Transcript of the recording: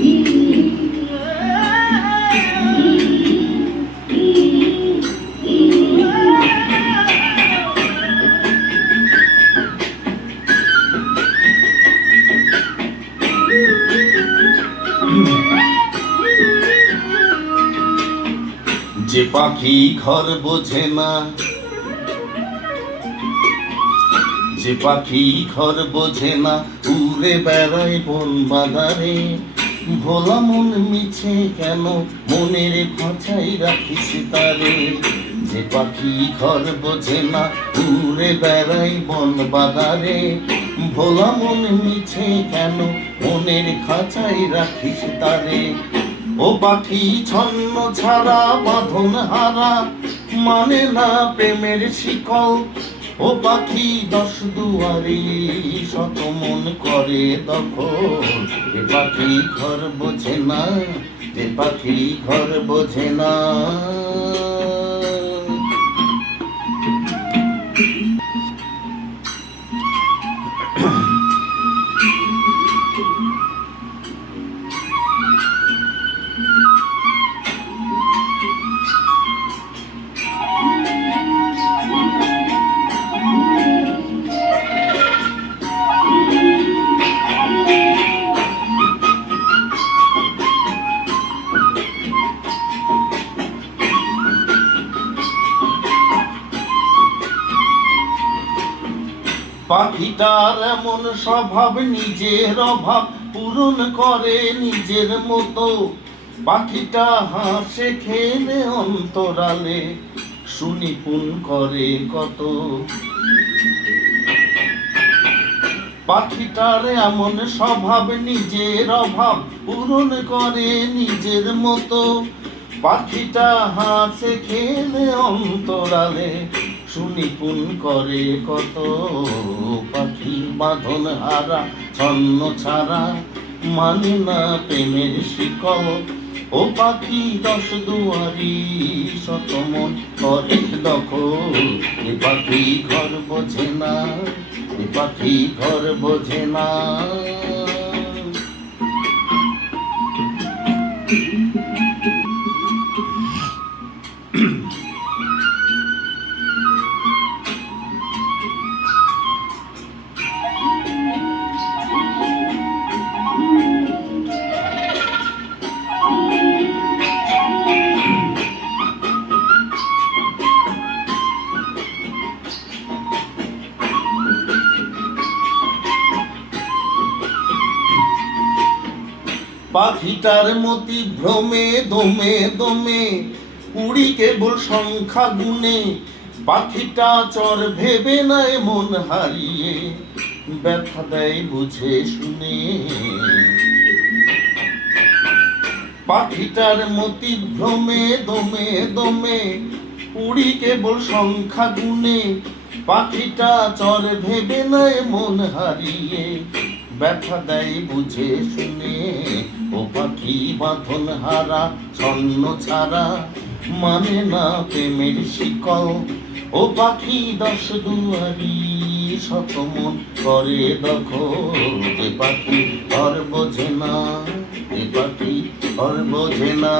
যে পাখি ঘর বোঝে না, যে পাখি ঘর বোঝে না, উড়ে বেড়ায় বন বাজারে। ভোলা মন মিছে কেন, মনের খাঁচাই রাখিস তারে। যে পাখি ঘর বোঝে না, উড়ে বেড়ায় বন বাজারে। ভোলা মন মিছে কেন, মনের খাঁচাই রাখিস তারে। ও পাখি ছন্ন ছাড়া বাঁধন হারা, মানে না প্রেমের শিকল। ও পাখি দশ দুয়ারি, শত মন করে দখল। এ পাখি ঘর বোঝে না, এ পাখি ঘর বোঝে না। পাখিটার এমন স্বভাব, নিজের অভাব পূরণ করে নিজের মতো। পাখিটা হাসে খেলে অন্তরালে, সুনিপুণ করে কত। পাখিটার এমন স্বভাব, নিজের অভাব পূরণ করে নিজের মতো। পাখিটা হাসে খেলে অন্তরালে, সুনিপুণ করে কত। পাখি বাঁধন হারা, ছন্ন ছাড়া, মানে না প্রেমের শিকল। ও পাখি দশ দুয়ারি, শত মন করে দখল। এ পাখি ঘর বোঝে না, এ পাখি ঘর বোঝে না। পাখিটার মতি ভ্রমে দমে দমে, উড়ি কেবল সংখ্যা গুণে। পাখিটা চর ভেবে নাই মন হারিয়ে, ব্যথা দেয় বুঝে শুনে। পাখিটার মতি ভ্রমে দমে দমে, উড়ি কেবল সংখ্যা গুণে। পাখিটা চর ভেবে নাই মন হারিয়ে, ব্যথা দেয় বুঝে শুনে। ও পাখি বাঁধন হারা, ছন্ন ছাড়া, মানে না প্রেমের শিকল। ও পাখি দশ দুয়ারি, শত মন করে দখল। এ পাখি ঘর বোঝে না, এ পাখি ঘর বোঝে না।